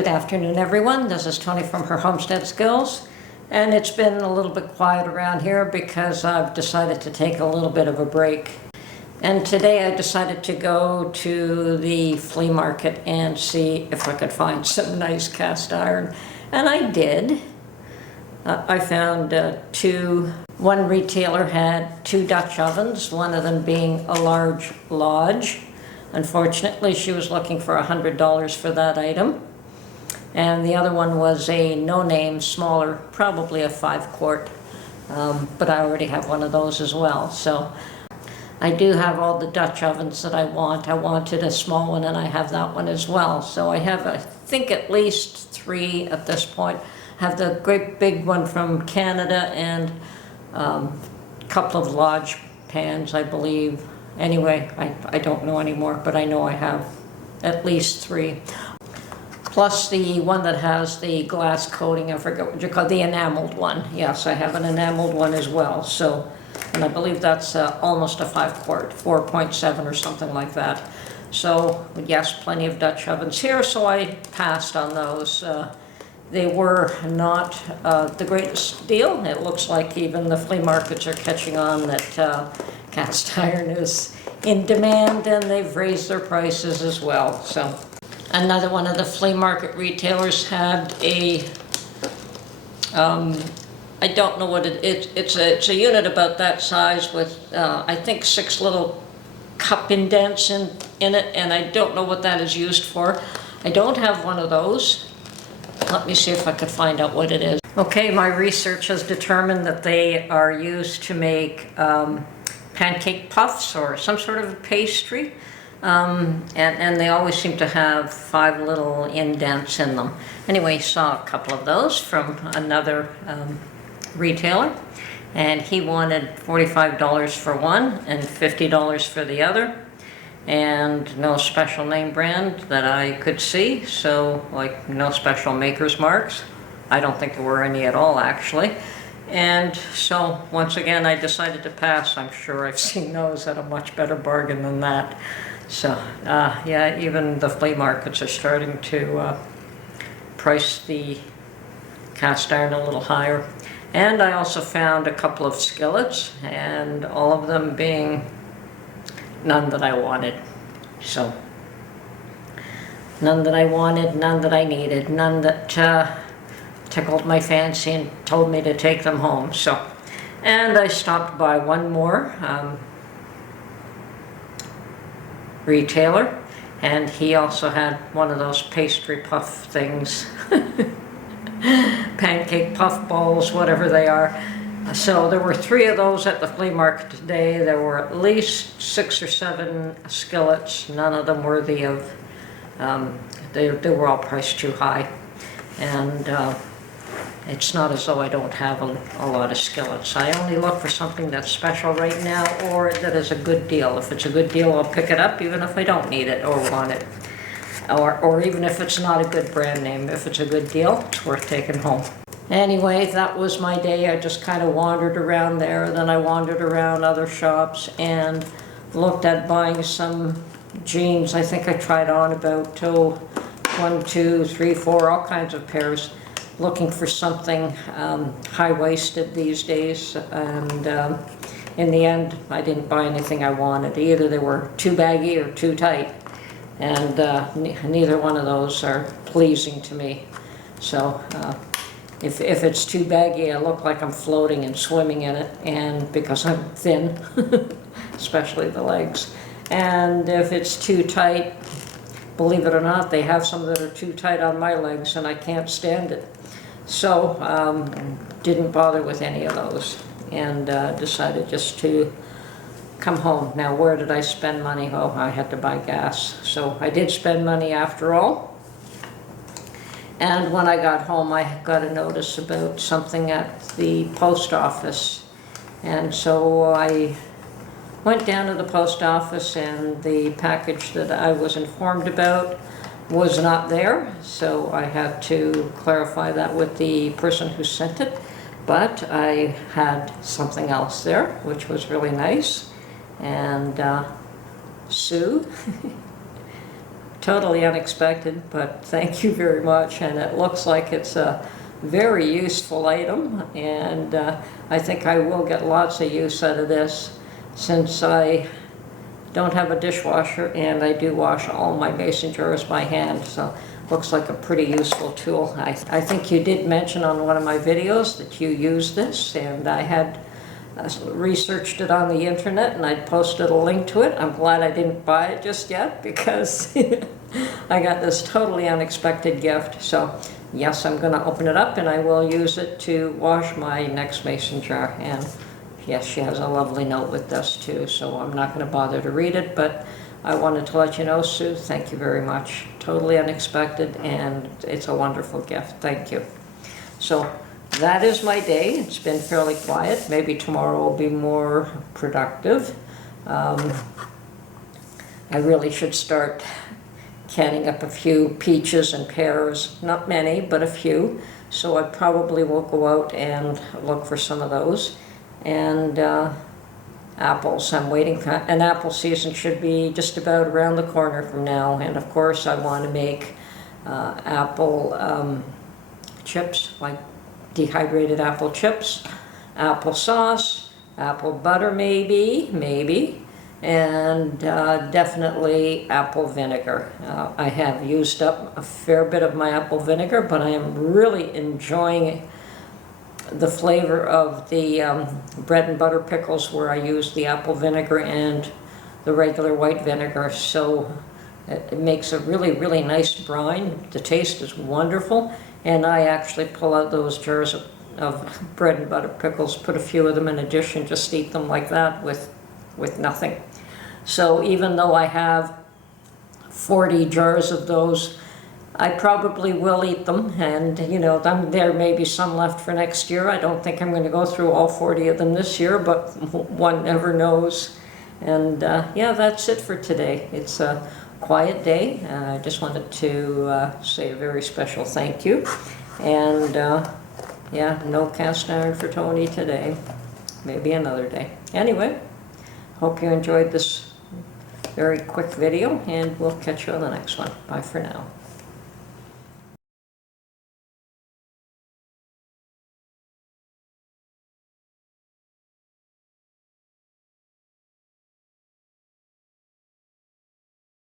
Good afternoon, everyone. This is Tony from her Homestead Skills, and it's been a little bit quiet around here because I've decided to take a little bit of a break. And today I decided to go to the flea market and see if I could find some nice cast iron, and I did. I found one retailer had 2 Dutch ovens, one of them being a large lodge. Unfortunately, she was looking for $100 for that item. And the other one was a no-name, smaller, probably a 5-quart, but I already have one of those as well. So I do have all the Dutch ovens that I want. I wanted a small one, and I have that one as well. So I have, I think, at least 3 at this point. I have the great big one from Canada and a couple of lodge pans, I believe. Anyway, I don't know anymore, but I know I have at least 3. Plus the one that has the glass coating, I forget what you call it, the enameled one. Yes, I have an enameled one as well. So, and I believe that's almost a 5-quart, 4.7 or something like that. So yes, plenty of Dutch ovens here, so I passed on those. They were not the greatest deal. It looks like even the flea markets are catching on that cast iron is in demand, and they've raised their prices as well. So. Another one of the flea market retailers had a, I don't know what it's a unit about that size with, I think 6 little cup indents in it, and I don't know what that is used for. I don't have one of those. Let me see if I could find out what it is. Okay, my research has determined that they are used to make pancake puffs or some sort of pastry. And they always seem to have 5 little indents in them. Anyway, saw a couple of those from another retailer, and he wanted $45 for one and $50 for the other, and no special name brand that I could see, so like no special maker's marks. I don't think there were any at all, actually. And so once again I decided to pass. I'm sure I've seen those at a much better bargain than that. So, yeah, even the flea markets are starting to price the cast iron a little higher. And I also found a couple of skillets, and all of them being none that I wanted. So, none that I wanted, none that I needed, none that tickled my fancy and told me to take them home. So, and I stopped by one more retailer, and he also had one of those pastry puff things, pancake puff balls, whatever they are. So there were 3 of those at the flea market today. There were at least 6 or 7 skillets, none of them worthy of, they were all priced too high. And it's not as though I don't have a lot of skillets. I only look for something that's special right now, or that is a good deal. If it's a good deal, I'll pick it up even if I don't need it or want it. Or even if it's not a good brand name. If it's a good deal, it's worth taking home. Anyway, that was my day. I just kind of wandered around there. Then I wandered around other shops and looked at buying some jeans. I think I tried on about 1, 2, 3, 4, all kinds of pairs. Looking for something high-waisted these days, and in the end I didn't buy anything I wanted. Either they were too baggy or too tight, and neither one of those are pleasing to me. So if it's too baggy, I look like I'm floating and swimming in it, and because I'm thin, especially the legs. And if it's too tight, believe it or not, they have some that are too tight on my legs, and I can't stand it. So, didn't bother with any of those, and decided just to come home. Now, where did I spend money? Oh, I had to buy gas. So I did spend money after all. And when I got home, I got a notice about something at the post office. And so I went down to the post office, and the package that I was informed about was not there, so I had to clarify that with the person who sent it. But I had something else there, which was really nice. And Sue totally unexpected, but thank you very much. And it looks like it's a very useful item, and I think I will get lots of use out of this, since I don't have a dishwasher and I do wash all my mason jars by hand. So looks like a pretty useful tool. I think you did mention on one of my videos that you use this, and I had researched it on the internet and I'd posted a link to it. I'm glad I didn't buy it just yet, because I got this totally unexpected gift. So yes, I'm going to open it up and I will use it to wash my next mason jar. And yes, she has a lovely note with this too, so I'm not going to bother to read it, but I wanted to let you know, Sue, thank you very much. Totally unexpected, and it's a wonderful gift. Thank you. So that is my day. It's been fairly quiet. Maybe tomorrow will be more productive. I really should start canning up a few peaches and pears. Not many, but a few. So I probably will go out and look for some of those. And apples. I'm waiting for, and apple season should be just about around the corner from now. And of course I want to make apple chips, like dehydrated apple chips, apple sauce, apple butter maybe, and definitely apple vinegar. I have used up a fair bit of my apple vinegar, but I am really enjoying the flavor of the bread and butter pickles, where I use the apple vinegar and the regular white vinegar. So it makes a really nice brine. The taste is wonderful, and I actually pull out those jars of bread and butter pickles, put a few of them in a dish, and just eat them like that with nothing. So even though I have 40 jars of those, I probably will eat them, and you know, there may be some left for next year. I don't think I'm going to go through all 40 of them this year, but one never knows. And yeah, that's it for today. It's a quiet day. I just wanted to say a very special thank you. And yeah, no cast iron for Tony today. Maybe another day. Anyway, hope you enjoyed this very quick video, and we'll catch you on the next one. Bye for now.